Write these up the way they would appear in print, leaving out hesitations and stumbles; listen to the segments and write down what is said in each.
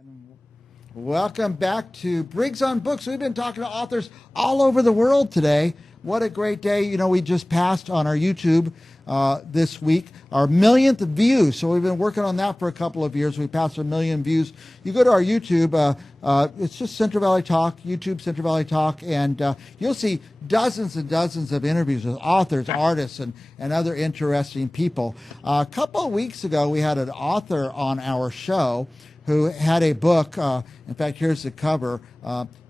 And welcome back to Briggs on Books. We've been talking to authors all over the world today. What a great day. You know, we just passed on our YouTube this week our millionth view. So we've been working on that for a couple of years. We passed 1 million views. You go to our YouTube, it's just Central Valley Talk, YouTube Central Valley Talk, and you'll see dozens and dozens of interviews with authors, artists, and other interesting people. A couple of weeks ago, we had an author on our show who had a book. In fact, here's the cover,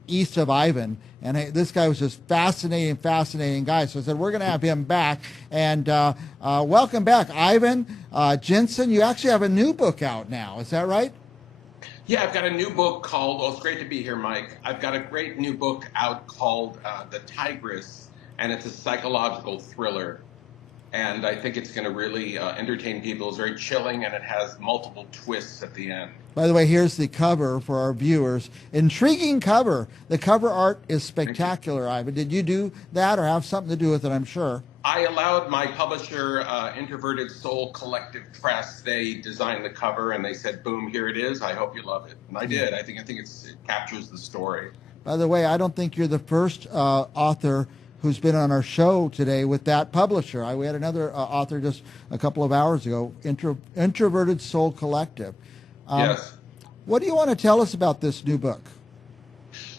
East of Ivan. And this guy was just fascinating guy. So I said, we're going to have him back. And welcome back, Ivan. Jenson, you actually have a new book out now. Is that right? Yeah, I've got a new book called, well, it's great to be here, Mike. I've got a great new book out called The Tigress, and it's a psychological thriller. And I think it's going to really entertain people. It's very chilling, and it has multiple twists at the end. By the way, here's the cover for our viewers. Intriguing cover. The cover art is spectacular, Ivan. Did you do that or have something to do with it, I'm sure? I allowed my publisher, Introverted Soul Collective Press, they designed the cover, and they said, boom, here it is. I hope you love it. And I did. I think it captures the story. By the way, I don't think you're the first author who's been on our show today with that publisher. We had another author just a couple of hours ago, Introverted Soul Collective. Yes. What do you want to tell us about this new book?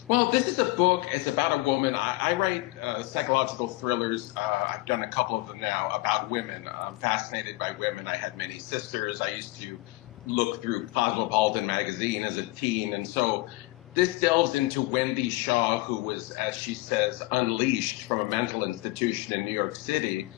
Well, this is a book. It's about a woman. I write psychological thrillers. I've done a couple of them now about women. I'm fascinated by women. I had many sisters. I used to look through Cosmopolitan magazine as a teen. And so this delves into Wendy Shaw, who was, as she says, unleashed from a mental institution in New York City.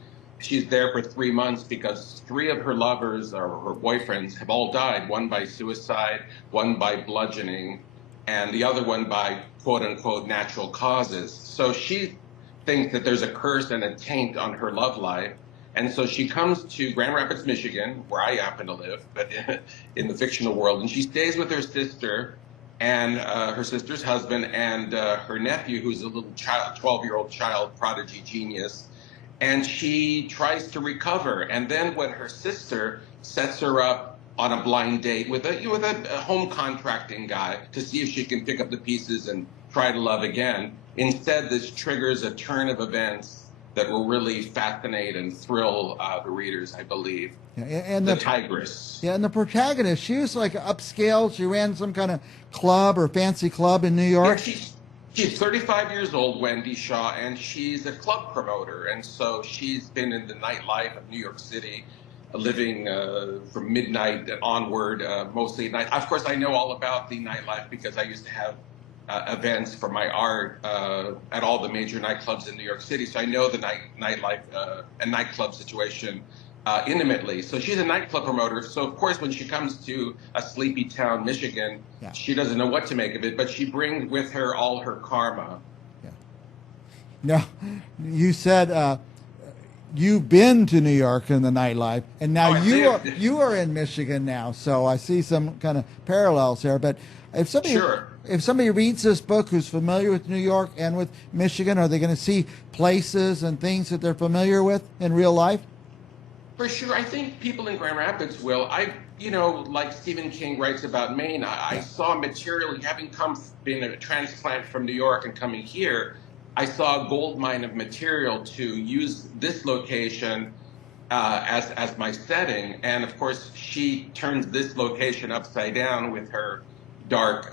She's there for 3 months because 3 of her lovers or her boyfriends have all died, one by suicide, one by bludgeoning, and the other one by quote-unquote natural causes. So she thinks that there's a curse and a taint on her love life. And so she comes to Grand Rapids, Michigan, where I happen to live, but in the fictional world, and she stays with her sister and her sister's husband and her nephew, who's a little child, 12-year-old child prodigy genius. And she tries to recover. And then when her sister sets her up on a blind date with a home contracting guy to see if she can pick up the pieces and try to love again, instead this triggers a turn of events that will really fascinate and thrill the readers, I believe. Yeah, and the Tigress. Yeah, and the protagonist, she was like upscale. She ran some kind of club or fancy club in New York. Yeah, she's 35 years old, Wendy Shaw, and she's a club promoter. And so she's been in the nightlife of New York City, living from midnight onward, mostly at night. Of course, I know all about the nightlife because I used to have events for my art at all the major nightclubs in New York City. So I know the nightlife and nightclub situation intimately. So she's a nightclub promoter. So of course, when she comes to a sleepy town, Michigan, she doesn't know what to make of it, but she brings with her all her karma. Yeah. Now, you said you've been to New York in the nightlife, and now you are in Michigan now. So I see some kind of parallels there. But if somebody reads this book who's familiar with New York and with Michigan, are they going to see places and things that they're familiar with in real life? For sure. I think people in Grand Rapids will. Like Stephen King writes about Maine, I saw material, having been a transplant from New York and coming here, I saw a gold mine of material to use this location as my setting. And of course, she turns this location upside down with her dark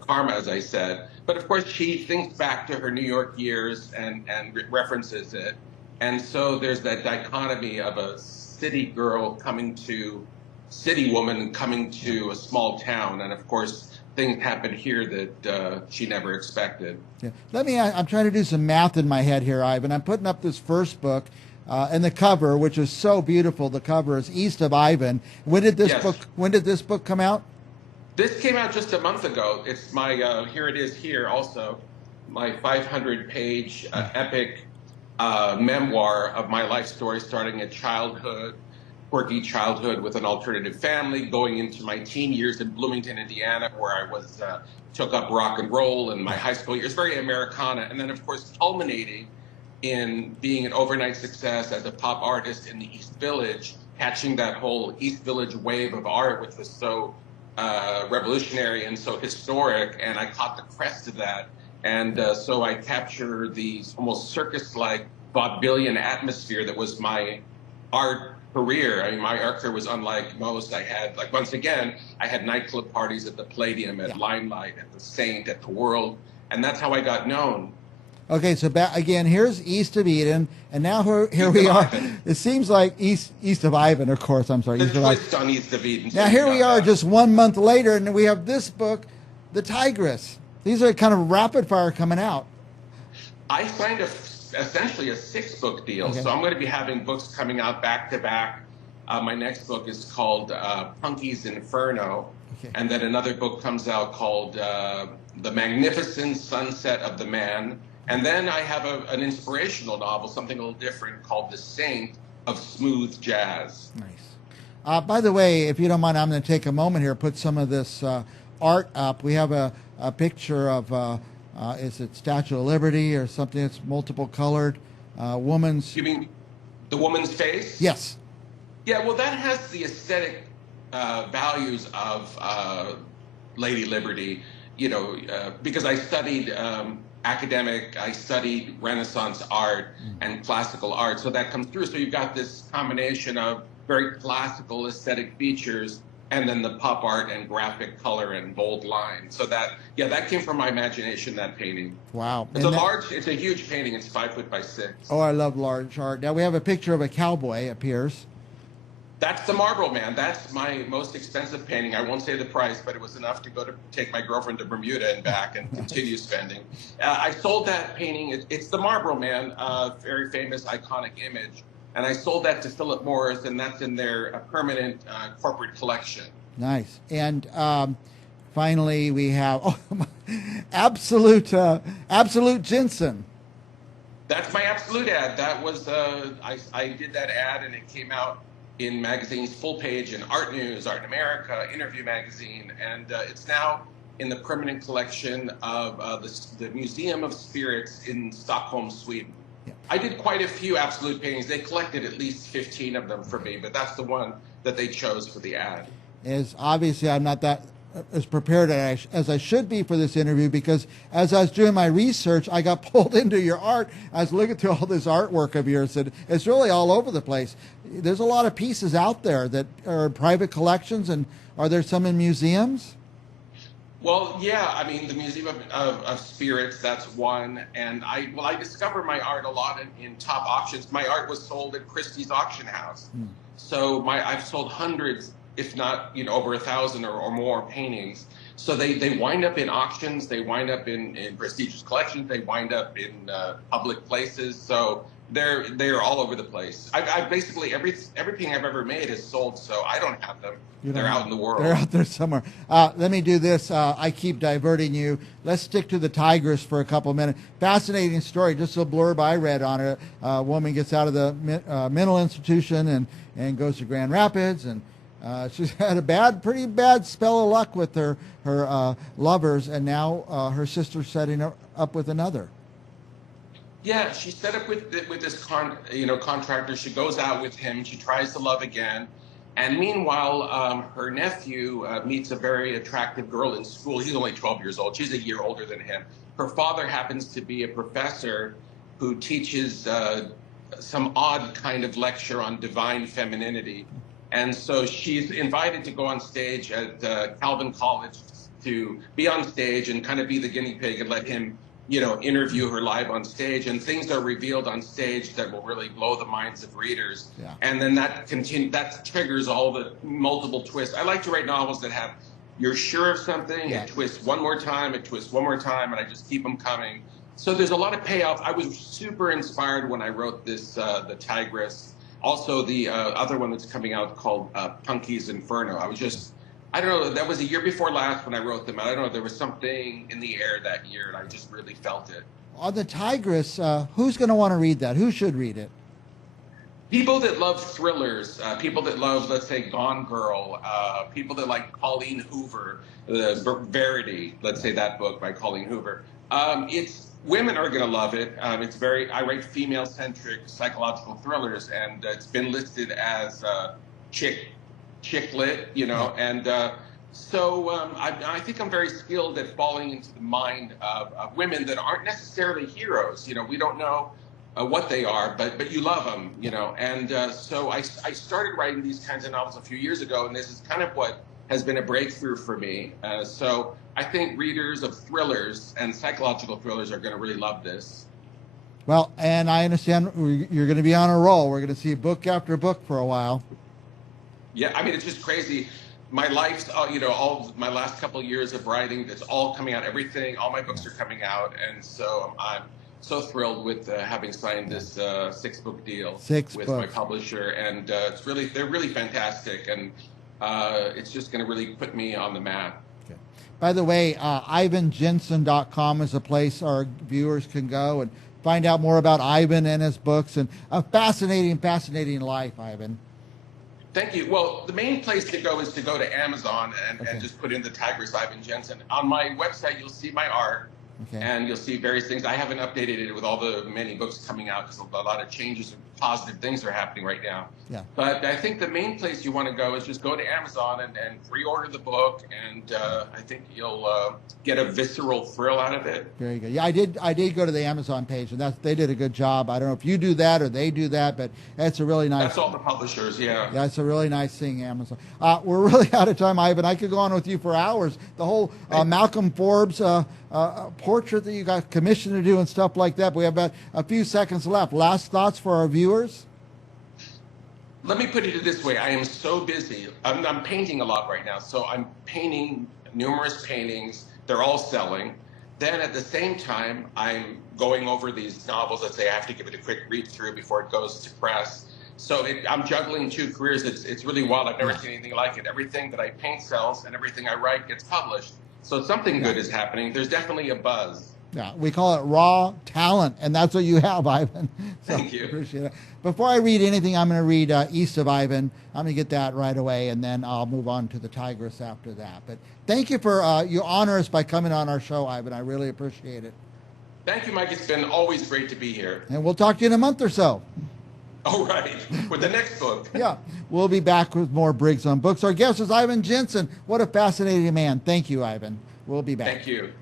karma, as I said. But of course, she thinks back to her New York years and references it. And so there's that dichotomy of a city woman coming to a small town. And of course, things happen here that she never expected. Yeah. I'm trying to do some math in my head here, Ivan. I'm putting up this first book and the cover, which is so beautiful. The cover is East of Ivan. When did this book come out? This came out just a month ago. It's my, here it is here also, my 500-page epic memoir of my life story, starting at quirky childhood with an alternative family, going into my teen years in Bloomington, Indiana, where I took up rock and roll, and my high school years, very Americana, and then of course culminating in being an overnight success as a pop artist in the East Village, catching that whole East Village wave of art, which was so revolutionary and so historic, and I caught the crest of that. And so I capture the almost circus-like vaudevillian atmosphere that was my art career. I mean, my art career was unlike most. I had, like, once again, I had nightclub parties at the Palladium, at Limelight, at the Saint, at the World, and that's how I got known. Okay, so back again. Here's East of Eden, and now here we are. It seems like East of Ivan, of course. I'm sorry, The East of twist on East of Eden. Now here we are, just 1 month later, and we have this book, The Tigress. These are kind of rapid fire coming out. I signed essentially a 6-book deal, so I'm going to be having books coming out back to back. My next book is called Punky's Inferno, and then another book comes out called The Magnificent Sunset of the Man. And then I have an inspirational novel, something a little different, called The Saint of Smooth Jazz. Nice. By the way, if you don't mind, I'm going to take a moment here, put some of this art up. We have a picture of, is it Statue of Liberty or something that's multiple colored? Woman's... You mean the woman's face? Yes. Yeah, well, that has the aesthetic values of Lady Liberty, you know, because I studied... I studied Renaissance art and classical art, so that comes through. So you've got this combination of very classical aesthetic features and then the pop art and graphic color and bold lines. So that came from my imagination, that painting. Wow. It's a huge painting. It's 5 foot by 6. Oh, I love large art. Now we have a picture of a cowboy appears. That's the Marlboro Man. That's my most expensive painting. I won't say the price, but it was enough to take my girlfriend to Bermuda and back and continue spending. I sold that painting. It's the Marlboro Man, very famous, iconic image. And I sold that to Philip Morris, and that's in their permanent corporate collection. Nice. And finally, we have absolute Jenson. That's my absolute ad. That was I did that ad, and it came out in magazines, full page in Art News, Art in America, Interview Magazine, and it's now in the permanent collection of the Museum of Spirits in Stockholm, Sweden. Yeah. I did quite a few absolute paintings. They collected at least 15 of them for me, but that's the one that they chose for the ad. Obviously, I'm not that as prepared as I should be for this interview, because as I was doing my research, I got pulled into your art. I was looking through all this artwork of yours, and it's really all over the place. There's a lot of pieces out there that are in private collections, and are there some in museums? Well, yeah, I mean, the Museum of Spirits, that's one. And I discover my art a lot in top auctions. My art was sold at Christie's auction house. So I've sold hundreds, if not, over 1,000 or more paintings. So they wind up in auctions, they wind up in prestigious collections, they wind up in public places. So they're all over the place. I basically everything I've ever made is sold, so I don't have them. They're out in the world. They're out there somewhere. Let me do this. I keep diverting you. Let's stick to the Tigress for a couple of minutes. Fascinating story. Just a blurb I read on it. A woman gets out of the mental institution and goes to Grand Rapids, and she's had a pretty bad spell of luck with her lovers, and now her sister's setting her up with another. Yeah, she set up with this contractor. She goes out with him. She tries to love again. And meanwhile, her nephew meets a very attractive girl in school. He's only 12 years old. She's a year older than him. Her father happens to be a professor who teaches some odd kind of lecture on divine femininity. And so she's invited to go on stage at Calvin College to be on stage and kind of be the guinea pig and let him interview her live on stage, and things are revealed on stage that will really blow the minds of readers. Yeah. And then that triggers all the multiple twists. I like to write novels that have, you're sure of something, it twists one more time, and I just keep them coming. So there's a lot of payoff. I was super inspired when I wrote this, The Tigress. Also the other one that's coming out called Punky's Inferno. I don't know, that was a year before last when I wrote them. I don't know, there was something in the air that year, and I just really felt it. On the Tigress, who's going to want to read that? Who should read it? People that love thrillers, people that love, let's say, Gone Girl, people that like Colleen Hoover, Verity, let's say that book by Colleen Hoover. Women are going to love it. I write female-centric psychological thrillers, and it's been listed as chick lit, and So I think I'm very skilled at falling into the mind of women that aren't necessarily heroes. You know, we don't know what they are, but you love them. You know, and so I started writing these kinds of novels a few years ago, and this is kind of what has been a breakthrough for me. So I think readers of thrillers and psychological thrillers are going to really love this. Well, and I understand you're going to be on a roll. We're going to see book after book for a while. Yeah, I mean, it's just crazy. My life's, you know, all my last couple of years of writing, it's all coming out. Everything, all my books are coming out, and so I'm so thrilled with having signed this 6-book deal with my publisher, and they're really fantastic, and it's just going to really put me on the map. Okay. By the way, ivanjenson.com is a place our viewers can go and find out more about Ivan and his books, and a fascinating life, Ivan. Thank you. Well, the main place to go is to go to Amazon and just put in the Tigress Ivan Jenson. On my website, you'll see my art, and you'll see various things. I haven't updated it with all the many books coming out because a lot of changes and positive things are happening right now. Yeah. But I think the main place you want to go is just go to Amazon and pre-order the book, and I think you'll get a visceral thrill out of it. Very good. Yeah, I did go to the Amazon page, and they did a good job. I don't know if you do that or they do that, but that's a really nice. That's all the publishers, yeah. Yeah, it's a really nice thing, Amazon. We're really out of time, Ivan. I could go on with you for hours. The whole Malcolm Forbes portrait that you got commissioned to do and stuff like that. But we have about a few seconds left. Last thoughts for our viewers? Let me put it this way. I am so busy. I'm painting a lot right now. So I'm painting numerous paintings. They're all selling. Then at the same time, I'm going over these novels that say I have to give it a quick read through before it goes to press. So I'm juggling 2 careers. It's really wild. I've never seen anything like it. Everything that I paint sells, and everything I write gets published. So something good is happening. There's definitely a buzz. Yeah, we call it raw talent, and that's what you have, Ivan. So, thank you. Appreciate it. Before I read anything, I'm going to read East of Ivan. I'm going to get that right away, and then I'll move on to the Tigress after that. But thank you for you honor us by coming on our show, Ivan. I really appreciate it. Thank you, Mike. It's been always great to be here. And we'll talk to you in a month or so. All right, with the next book. Yeah, we'll be back with more Briggs on Books. Our guest is Ivan Jenson. What a fascinating man. Thank you, Ivan. We'll be back. Thank you.